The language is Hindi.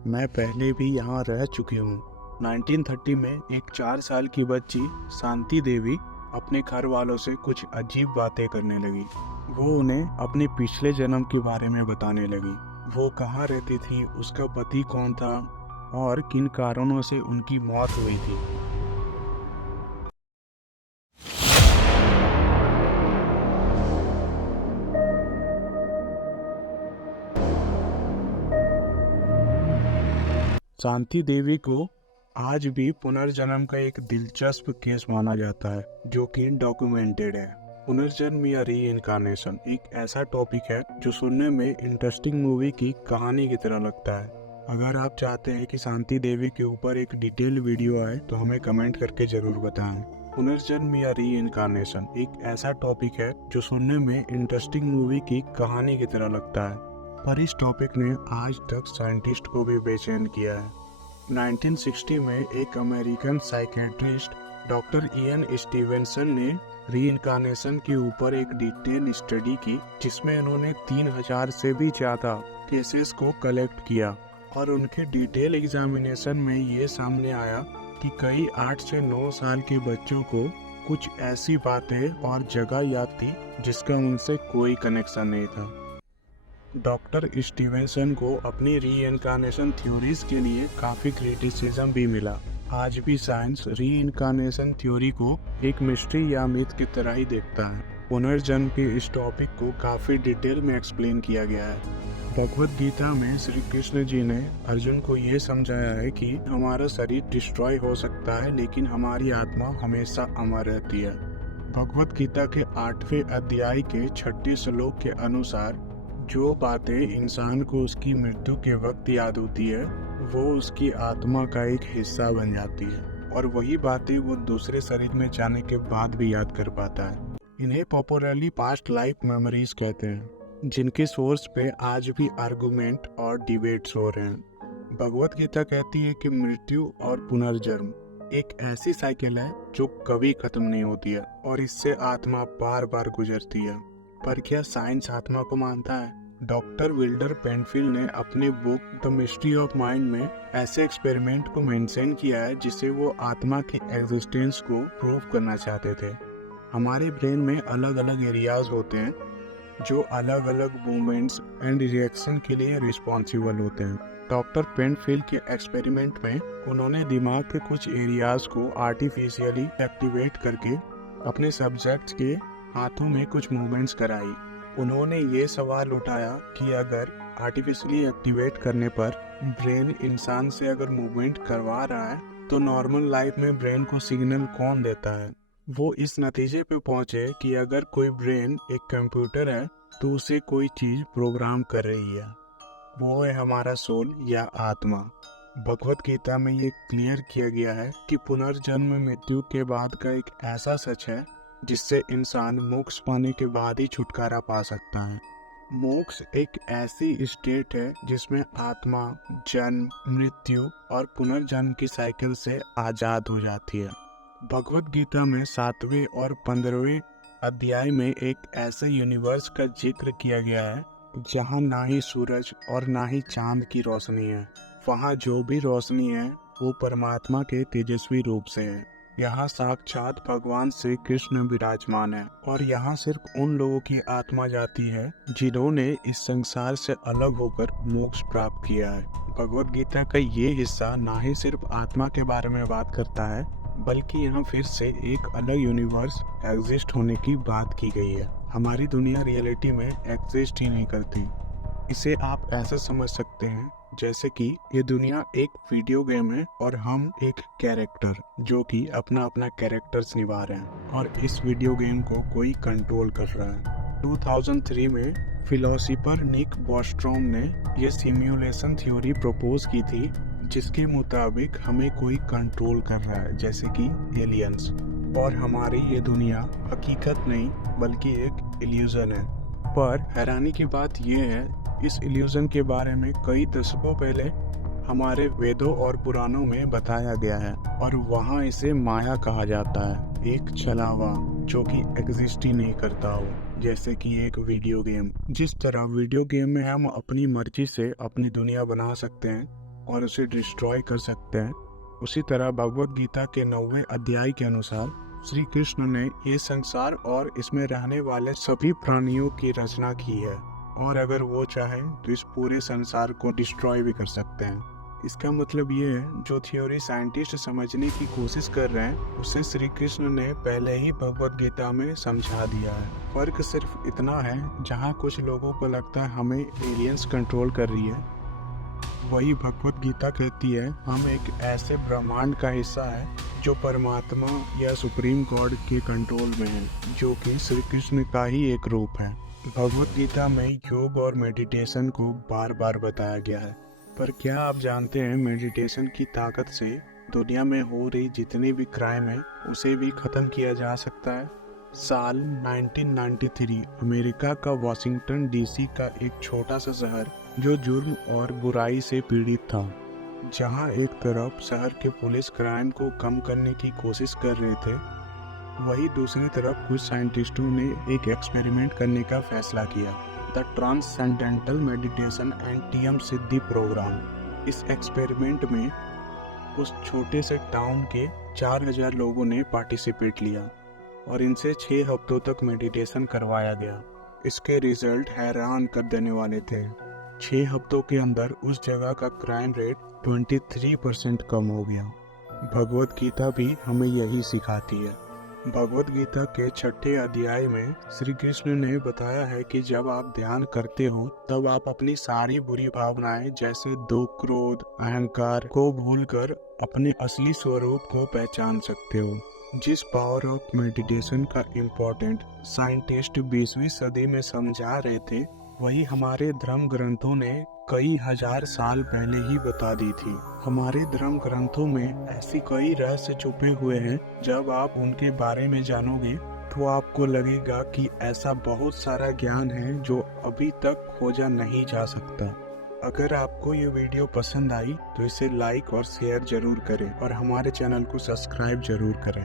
मैं पहले भी यहाँ रह चुकी हूँ। 1930 में एक 4 साल की बच्ची शांति देवी अपने घर वालों से कुछ अजीब बातें करने लगी। वो उन्हें अपने पिछले जन्म के बारे में बताने लगी। वो कहाँ रहती थी, उसका पति कौन था और किन कारणों से उनकी मौत हुई थी। शांति देवी को आज भी पुनर्जन्म का एक दिलचस्प केस माना जाता है जो कि डॉक्यूमेंटेड है। पुनर्जन्म या री इनकारनेशन एक ऐसा टॉपिक है जो सुनने में इंटरेस्टिंग मूवी की कहानी की तरह लगता है। अगर आप चाहते हैं कि शांति देवी के ऊपर एक डिटेल वीडियो आए तो हमें कमेंट करके जरूर बताएं। पुनर्जन्म या री इनकारनेशन एक ऐसा टॉपिक है जो सुनने में इंटरेस्टिंग मूवी की कहानी की तरह लगता है, पर इस टॉपिक ने आज तक साइंटिस्ट को भी बेचैन किया है। 1960 में एक American psychiatrist doctor Ian Stevenson ने रीइंकार्नेशन के ऊपर एक डिटेल स्टडी की, जिसमें उन्होंने 3000 से भी ज़्यादा केसेस को कलेक्ट किया और उनके डिटेल एग्जामिनेशन में ये सामने आया कि कई 8 से 9 साल के बच्चों को कुछ ऐसी बातें और जगह याद थी जिसका उनसे कोई कनेक्शन नहीं था। डॉक्टर स्टीवेंसन को अपनी रीइंकार्नेशन थ्योरीज के लिए काफ़ी क्रिटिसिज्म भी मिला। आज भी साइंस रीइंकार्नेशन थ्योरी को एक मिस्ट्री या मिथ की तरह ही देखता है। पुनर्जन्म के इस टॉपिक को काफ़ी डिटेल में एक्सप्लेन किया गया है। भगवत गीता में श्री कृष्ण जी ने अर्जुन को ये समझाया है कि हमारा शरीर डिस्ट्रॉय हो सकता है लेकिन हमारी आत्मा हमेशा अमर रहती है। भगवत गीता के 8वें अध्याय के 6 श्लोक के अनुसार जो बातें इंसान को उसकी मृत्यु के वक्त याद होती है वो उसकी आत्मा का एक हिस्सा बन जाती है और वही बातें वो दूसरे शरीर में जाने के बाद भी याद कर पाता है। इन्हें पॉपुलरली पास्ट लाइफ मेमोरीज कहते हैं, जिनके सोर्स पे आज भी आर्गुमेंट और डिबेट्स हो रहे हैं। भगवत गीता कहती है कि मृत्यु और पुनर्जन्म एक ऐसी साइकिल है जो कभी खत्म नहीं होती है और इससे आत्मा बार बार गुजरती है। पर क्या साइंस आत्मा को मानता है? डॉक्टर विल्डर पेनफील्ड ने अपने book the mystery of mind में ऐसे एक्सपेरिमेंट को मेंशन किया है जिसे वो आत्मा के एग्जिस्टेंस को प्रूव करना चाहते थे। हमारे ब्रेन में अलग अलग एरियाज होते हैं जो अलग अलग मूवमेंट्स एंड रिएक्शन के लिए रिस्पॉन्सिबल होते हैं। डॉक्टर पेनफील्ड के एक्सपेरिमेंट में उन्होंने दिमाग के कुछ एरियाज को आर्टिफिशियली एक्टिवेट करके अपने सब्जेक्ट्स के हाथों में कुछ मूवमेंट्स कराई। उन्होंने ये सवाल उठाया कि अगर आर्टिफिशियली एक्टिवेट करने पर ब्रेन इंसान से अगर मूवमेंट करवा रहा है तो नॉर्मल लाइफ में ब्रेन को सिग्नल कौन देता है। वो इस नतीजे पे पहुंचे कि अगर कोई ब्रेन एक कंप्यूटर है तो उसे कोई चीज प्रोग्राम कर रही है, वो है हमारा सोल या आत्मा। भगवत गीता में ये क्लियर किया गया है कि पुनर्जन्म मृत्यु के बाद का एक ऐसा सच है जिससे इंसान मोक्ष पाने के बाद ही छुटकारा पा सकता है। मोक्ष एक ऐसी स्टेट है जिसमें आत्मा जन्म, मृत्यु और पुनर्जन्म की साइकिल से आजाद हो जाती है। भगवत गीता में 7वें और 15वें अध्याय में एक ऐसे यूनिवर्स का जिक्र किया गया है जहाँ ना ही सूरज और ना ही चांद की रोशनी है। वहाँ जो भी रोशनी है वो परमात्मा के तेजस्वी रूप से है। यहाँ साक्षात भगवान श्री कृष्ण विराजमान है और यहाँ सिर्फ उन लोगों की आत्मा जाती है जिन्होंने इस संसार से अलग होकर मोक्ष प्राप्त किया है। भगवत गीता का ये हिस्सा ना ही सिर्फ आत्मा के बारे में बात करता है बल्कि यहाँ फिर से एक अलग यूनिवर्स एग्जिस्ट होने की बात की गई है। हमारी दुनिया रियलिटी में एग्जिस्ट ही नहीं करती। इसे आप ऐसा समझ सकते हैं जैसे कि ये दुनिया एक वीडियो गेम है और हम एक कैरेक्टर जो कि अपना अपना कैरेक्टर्स निभा रहे हैं और इस वीडियो गेम को कोई कंट्रोल कर रहा है। 2003 में फिलोसोफर निक बॉस्ट्रॉम ने ये सिम्युलेशन थ्योरी प्रपोज की थी जिसके मुताबिक हमें कोई कंट्रोल कर रहा है, जैसे कि एलियंस, और हमारी ये दुनिया हकीकत नहीं बल्कि एक इल्यूजन है। पर हैरानी की बात यह है इस इल्यूजन के बारे में कई दशकों पहले हमारे वेदों और पुराणों में बताया गया है और वहाँ इसे माया कहा जाता है, एक छलावा जो कि एग्जिस्ट ही नहीं करता हो, जैसे कि एक वीडियो गेम। जिस तरह वीडियो गेम में हम अपनी मर्जी से अपनी दुनिया बना सकते हैं, और उसे डिस्ट्रॉय कर सकते हैं, उसी तरह भगवत गीता के 9वें अध्याय के अनुसार श्री कृष्ण ने ये संसार और इसमें रहने वाले सभी प्राणियों की रचना की है, और अगर वो चाहें तो इस पूरे संसार को डिस्ट्रॉय भी कर सकते हैं। इसका मतलब ये है, जो थ्योरी साइंटिस्ट समझने की कोशिश कर रहे हैं उसे श्री कृष्ण ने पहले ही भगवत गीता में समझा दिया है। फर्क सिर्फ इतना है, जहाँ कुछ लोगों को लगता है हमें एलियंस कंट्रोल कर रही है, वही भगवत गीता कहती है हम एक ऐसे ब्रह्मांड का हिस्सा है जो परमात्मा या सुप्रीम गॉड के कंट्रोल में है, जो कि श्री कृष्ण का ही एक रूप है। भगवत गीता में योग और मेडिटेशन को बार बार बताया गया है, पर क्या आप जानते हैं मेडिटेशन की ताकत से दुनिया में हो रही जितनी भी क्राइम है उसे भी खत्म किया जा सकता है। साल 1993 अमेरिका का वाशिंगटन डीसी का एक छोटा सा शहर जो जुर्म और बुराई से पीड़ित था, जहां एक तरफ शहर के पुलिस क्राइम को कम करने की कोशिश कर रहे थे, वहीं दूसरी तरफ कुछ साइंटिस्टों ने एक एक्सपेरिमेंट करने का फैसला किया, the transcendental meditation and TM Siddhi program. इस एक्सपेरिमेंट में उस छोटे से टाउन के 4000 लोगों ने पार्टिसिपेट लिया और इनसे 6 हफ्तों तक मेडिटेशन करवाया गया। इसके रिजल्ट हैरान कर देने वाले थे। 6 हफ्तों के अंदर उस जगह का क्राइम रेट 23% कम हो गया। भगवत गीता भी हमें यही सिखाती है। भगवत गीता के 6ठे अध्याय में श्री कृष्ण ने बताया है कि जब आप ध्यान करते हो तब आप अपनी सारी बुरी भावनाएं जैसे दुख, क्रोध, अहंकार को भूलकर अपने असली स्वरूप को पहचान सकते हो। जिस पावर ऑफ मेडिटेशन का इम्पोर्टेंट साइंटिस्ट 20वीं सदी में समझा रहे थे, वही हमारे धर्म ग्रंथों ने कई हजार साल पहले ही बता दी थी। हमारे धर्म ग्रंथों में ऐसी कई रहस्य छुपे हुए हैं, जब आप उनके बारे में जानोगे तो आपको लगेगा कि ऐसा बहुत सारा ज्ञान है जो अभी तक खोजा नहीं जा सकता। अगर आपको ये वीडियो पसंद आई तो इसे लाइक और शेयर जरूर करें और हमारे चैनल को सब्सक्राइब जरूर करें।